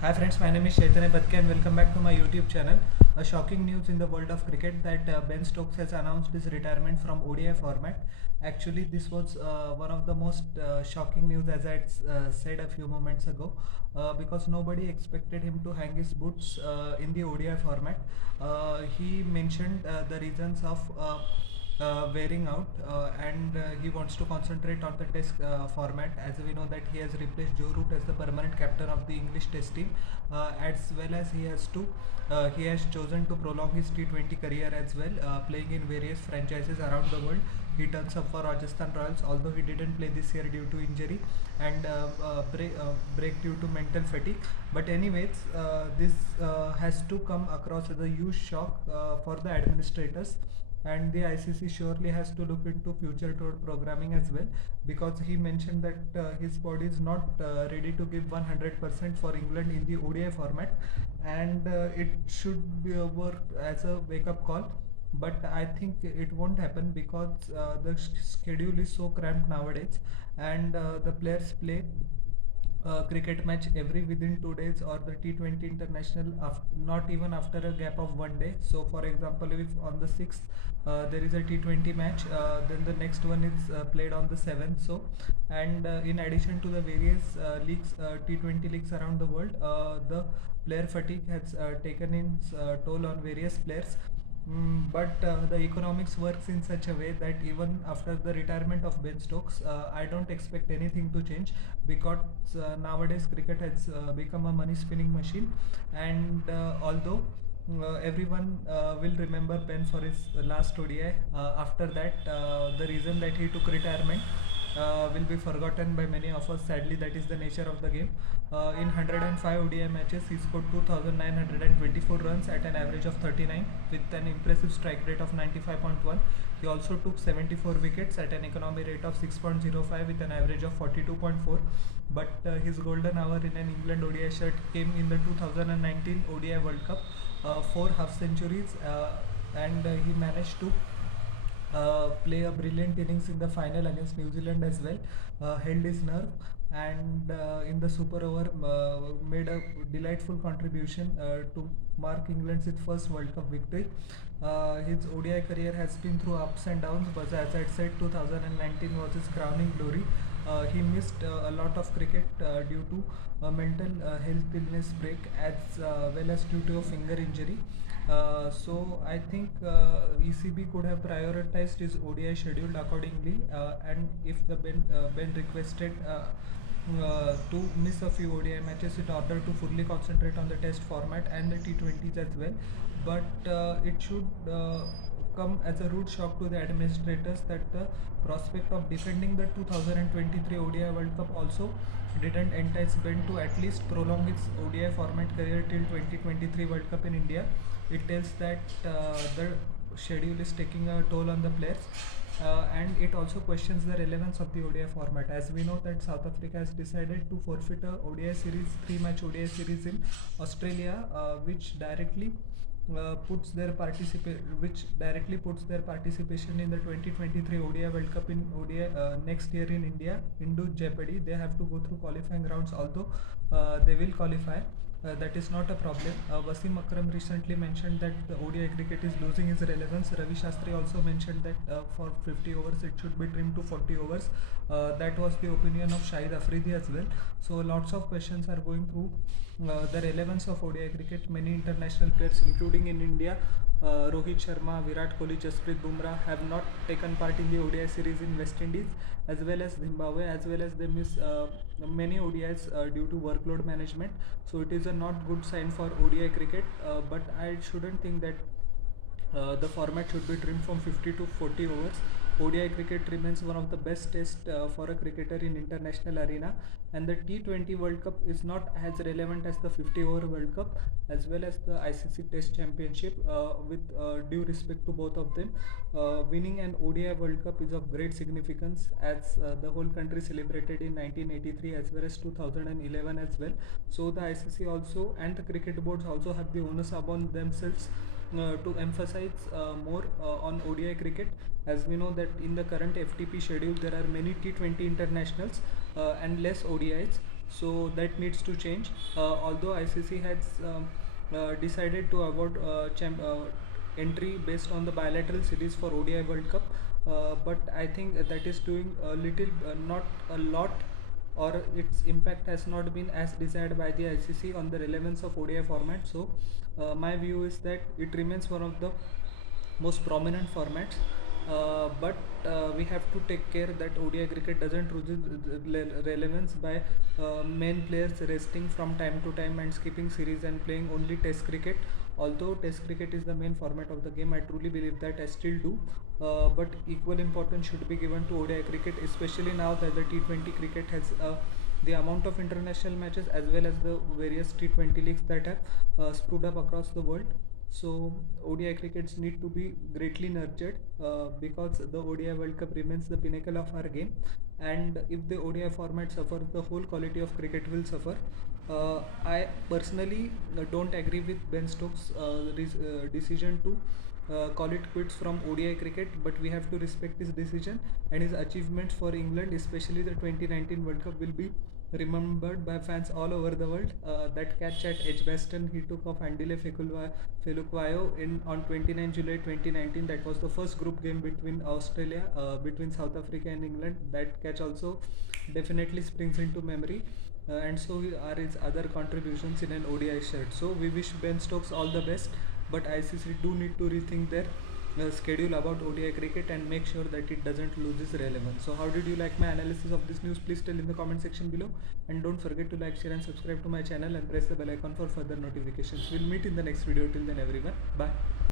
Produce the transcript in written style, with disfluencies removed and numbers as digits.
Hi friends, my name is Chaitanya Patke and welcome back to my YouTube channel. A shocking news in the world of cricket that Ben Stokes has announced his retirement from ODI format. Actually, this was one of the most shocking news, as I said a few moments ago, because nobody expected him to hang his boots in the ODI format. He mentioned the reasons of wearing out, and he wants to concentrate on the test format, as we know that he has replaced Joe Root as the permanent captain of the English test team, as well as he has chosen to prolong his T20 career as well, playing in various franchises around the world. He turns up for Rajasthan Royals, although he didn't play this year due to injury and break due to mental fatigue. But anyways, this has to come across as a huge shock for the administrators, and the ICC surely has to look into future tour programming as well, because he mentioned that his body is not ready to give 100% for England in the ODI format, and it should be work as a wake up call. But I think it won't happen because the schedule is so cramped nowadays, and the players play cricket match every within 2 days, or the T20 international not even after a gap of 1 day. So for example, if on the 6th there is a T20 match, then the next one is played on the 7th. So, and in addition to the various leagues, T20 leagues around the world, the player fatigue has taken its toll on various players. But the economics works in such a way that even after the retirement of Ben Stokes, I don't expect anything to change, because nowadays cricket has become a money spinning machine. And although everyone will remember Ben for his last ODI, after that, the reason that he took retirement will be forgotten by many of us. Sadly, that is the nature of the game. In 105 ODI matches, he scored 2,924 runs at an average of 39 with an impressive strike rate of 95.1. He also took 74 wickets at an economy rate of 6.05 with an average of 42.4. But his golden hour in an England ODI shirt came in the 2019 ODI World Cup. Four half centuries, and he managed to play a brilliant innings in the final against New Zealand as well, held his nerve, and in the super over made a delightful contribution to mark England's its first World Cup victory. His ODI career has been through ups and downs, but as I said, 2019 was his crowning glory. He missed a lot of cricket due to a mental health illness break, as well as due to a finger injury. So I think ECB could have prioritized his ODI schedule accordingly, and if the Ben requested to miss a few ODI matches in order to fully concentrate on the Test format and the T20s as well. But it should come as a rude shock to the administrators that the prospect of defending the 2023 ODI World Cup also didn't entice Ben to at least prolong its ODI format career till 2023 World Cup in India. It tells that the schedule is taking a toll on the players, and it also questions the relevance of the ODI format. As we know that South Africa has decided to forfeit a ODI series, three-match ODI series in Australia, which directly puts their participation in the 2023 ODI World Cup in ODI next year in India into jeopardy. They have to go through qualifying rounds, although they will qualify. That is not a problem. Wasim Akram recently mentioned that the ODI cricket is losing its relevance. Ravi Shastri also mentioned that for 50 overs it should be trimmed to 40 overs. That was the opinion of Shahid Afridi as well. So lots of questions are going through the relevance of ODI cricket. Many international players, including in India, Rohit Sharma, Virat Kohli, Jasprit Bumrah, have not taken part in the ODI series in West Indies as well as Zimbabwe, as well as they miss many ODIs due to workload management. So it is a not good sign for ODI cricket. But I shouldn't think that the format should be trimmed from 50 to 40 overs. ODI cricket remains one of the best tests for a cricketer in international arena, and the T20 World Cup is not as relevant as the 50-over World Cup as well as the ICC Test Championship. With due respect to both of them, winning an ODI World Cup is of great significance, as the whole country celebrated in 1983 as well as 2011 as well. So the ICC also and the cricket boards also have the onus upon themselves to emphasize more on ODI cricket, as we know that in the current FTP schedule there are many T20 internationals and less ODIs. So that needs to change. Although ICC has decided to avoid entry based on the bilateral series for ODI World Cup, but I think that is doing a little, not a lot, or its impact has not been as desired by the ICC on the relevance of ODI format. So, my view is that it remains one of the most prominent formats. But we have to take care that ODI cricket doesn't lose its relevance by main players resting from time to time and skipping series and playing only Test cricket. Although Test cricket is the main format of the game, I truly believe that, I still do. But equal importance should be given to ODI cricket, especially now that the T20 cricket has the amount of international matches as well as the various T20 leagues that have sprued up across the world. So ODI crickets need to be greatly nurtured, because the ODI World Cup remains the pinnacle of our game, and if the ODI format suffers, the whole quality of cricket will suffer. I personally don't agree with Ben Stokes' decision to call it quits from ODI cricket, but we have to respect his decision, and his achievements for England, especially the 2019 World Cup, will be remembered by fans all over the world. That catch at Edgbaston he took of Andile Felukwayo in on 29 July 2019. That was the first group game between Australia, between South Africa and England. That catch also definitely springs into memory. And so are his other contributions in an ODI shirt. So we wish Ben Stokes all the best, but ICC do need to rethink their schedule about ODI cricket and make sure that it doesn't lose its relevance. So how did you like my analysis of this news? Please tell in the comment section below, and don't forget to like, share and subscribe to my channel and press the bell icon for further notifications. We'll meet in the next video. Till then everyone, bye.